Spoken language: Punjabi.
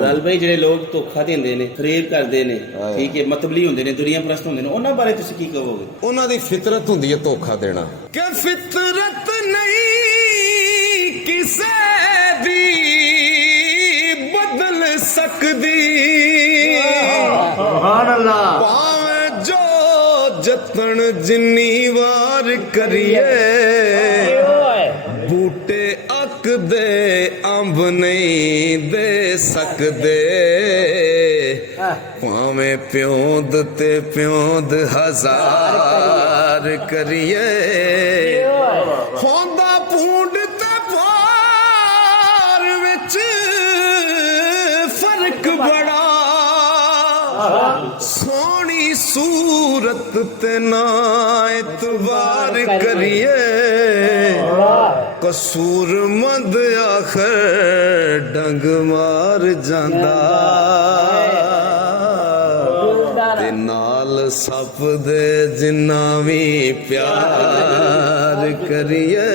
ਗੱਲ ਬਈ ਜਿਹੜੇ ਲੋਕ ਧੋਖਾ ਦਿੰਦੇ ਨੇ, ਫਰੇਬ ਕਰਦੇ ਨੇ, ਠੀਕ ਹੈ, ਮਤਲਬੀ ਹੁੰਦੇ ਨੇ, ਦੁਨੀਆ ਪ੍ਰਸਤ ਹੁੰਦੇ ਨੇ, ਉਹਨਾਂ ਬਾਰੇ ਤੁਸੀਂ ਕੀ ਕਹੋਗੇ? ਉਹਨਾਂ ਦੀ ਫਿਤਰਤ ਹੁੰਦੀ ਹੈ ਧੋਖਾ ਦੇਣਾ। ਕਿ ਫਿਤਰਤ ਨਹੀਂ ਕਿਸੇ ਦੀ ਬਦਲ ਸਕਦੀ, ਸੁਭਾਨ ਅੱਲਾਹ। ਭਾਵੇਂ ਜੋ ਜਤਨ ਜਿੰਨੀ ਵਾਰ ਕਰੀਏ, ਬੂਟੇ ਅੱਕਦੇ ਅੰਬ ਨਹੀਂ ਦੇ ਸਕਦੇ, ਭਾਵੇਂ ਪਿਉਂਦ ਤੇ ਪਿਉਂਦ ਹਜ਼ਾਰ ਕਰੀਏ, ਹੁੰਦਾ ਪੂੰਡ ਤੇ ਪਾਰ ਵਿੱਚ ਫਰਕ ਬੜਾ, ਸੋਹਣੀ ਸੂਰਤ ਤੇ ਨਾ ਇਤਬਾਰ ਕਰੀਏ, ਕਸੂਰਮੰਦ ਆਖਰ ਡੰਗ ਮਾਰ ਜਾਂਦਾ, ਤੇ ਨਾਲ ਸੱਪ ਦੇ ਜਿੰਨਾ ਵੀ ਪਿਆਰ ਕਰੀਏ।